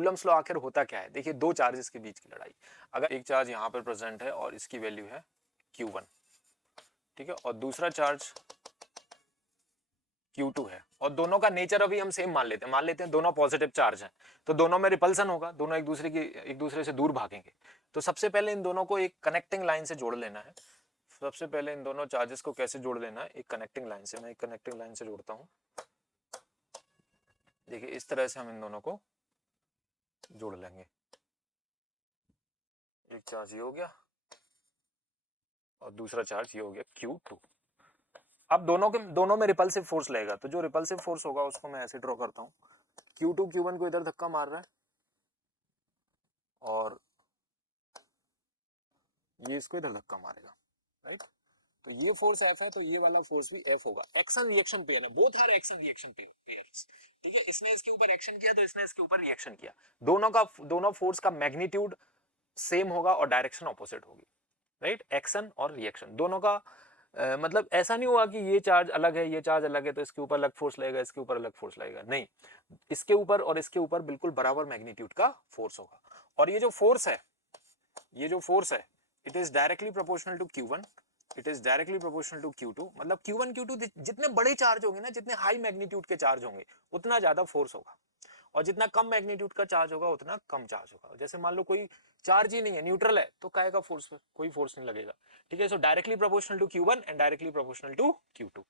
Coulomb's law आखिर होता क्या है? देखिए, दो चार्जेस के बीच की लड़ाई। अगर एक चार्ज यहाँ पर प्रेजेंट है और इसकी वैल्यू है Q1, ठीक है, और दूसरा चार्ज Q2 है, और दोनों का नेचर अभी हम सेम मान लेते हैं दोनों पॉजिटिव चार्ज हैं, तो दोनों में रिपल्सन होगा, दोनों एक दूसरे से दूर भागेंगे। तो सबसे पहले इन दोनों को एक कनेक्टिंग लाइन से जोड़ लेना है। सबसे पहले इन दोनों चार्जेस को कैसे जोड़ लेना है? एक कनेक्टिंग लाइन से। मैं एक कनेक्टिंग लाइन से जोड़ता हूं। देखिए, इस तरह से हम इन दोनों को जोड़ लेंगे। एक चार्ज ये हो गया और दूसरा चार्ज ये हो गया Q2। अब दोनों में रिपल्सिव फोर्स लगेगा, तो जो रिपल्सिव फोर्स होगा उसको मैं ऐसे ड्रॉ करता हूं। Q2 Q1 को इधर धक्का मार रहा है और ये इसको इधर धक्का मारेगा, राइट। तो ये फोर्स F है, तो ये वाला फोर्स भी F होगा। एक्शन रिएक्शन पेयर है, both are action reaction pairs, ठीक है। इसने इसके ऊपर एक्शन किया तो इसने इसके ऊपर रिएक्शन किया। दोनों फोर्स का मैग्नीट्यूड सेम होगा और डायरेक्शन ऑपोजिट होगी, राइट। एक्शन और रिएक्शन दोनों का मतलब ऐसा नहीं हुआ कि ये चार्ज अलग है, ये चार्ज अलग है, तो इसके ऊपर अलग फोर्स लगेगा, इसके ऊपर अलग फोर्स लगेगा, नहीं। इसके ऊपर और इसके ऊपर बिल्कुल बराबर मैग्नीट्यूड का फोर्स होगा। और ये जो फोर्स है, it is directly proportional to Q1, it is directly proportional to Q2। मतलब Q1 Q2 जितने बड़े चार्ज होंगे ना, जितने हाई मैग्नीट्यूड के चार्ज होंगे, उतना ज्यादा फोर्स होगा, और जितना कम मैग्नीट्यूड का चार्ज होगा उतना कम चार्ज होगा। जैसे मान लो कोई चार्ज ही नहीं है, न्यूट्रल है, तो काहे का फोर्स, कोई फोर्स नहीं लगेगा, ठीक है। So directly proportional to Q1 and directly proportional to Q2।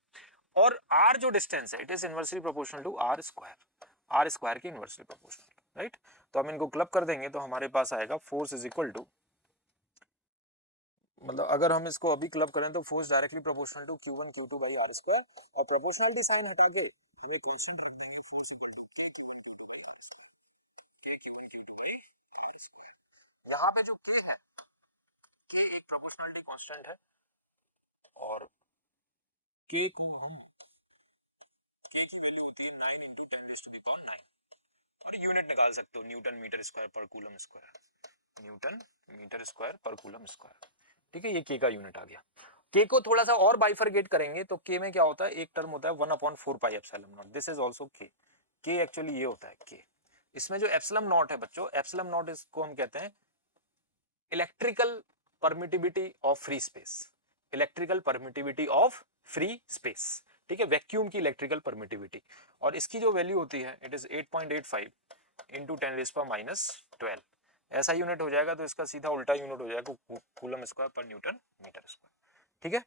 और R जो डिस्टेंस है, it is inversely proportional to R square की इनवर्सली प्रोपोर्शनल, राइट। तो हम इनको क्लब कर देंगे तो हमारे पास आएगा फोर्स इज इक्वल टू, मतलब अगर हम इसको अभी क्लब करें तो force directly proportional to Q1 Q2 by R square, और प्रोपोर्शनलिटी साइन हटा के हमें कांस्टेंट रख देना है फोर्स इक्वल टू। यहाँ पे जो K है, K एक प्रोपोर्शनलिटी कांस्टेंट है, और K की वैल्यू होती है 9 into 10 raised to the power 9, और यूनिट निकाल सकते हो न्यूटन मीटर स्क्वायर पर coulomb square, newton metre square पर कूलम स्क्वायर, ठीक है। ये K का यूनिट आ गया। K को थोड़ा सा और बाइफरकेट करेंगे तो K में क्या होता है, एक टर्म होता है 1/4 pi epsilon not, this is also K actually ये होता है K। इसमें जो एप्सिलॉन नॉट है बच्चों, एप्सिलॉन नॉट इसको हम कहते हैं electrical permittivity of free space, electrical permittivity of free space, ठीक है, वैक्यूम की इलेक्ट्रिकल परमिटिविटी। और इसकी जो वैल्यू होती है, इट इज 8.85 इंटू 10⁻12। ऐसा यूनिट हो जाएगा तो इसका सीधा उल्टा यूनिट हो जाएगा कूलम स्क्वायर पर न्यूटन मीटर स्क्वायर, ठीक है।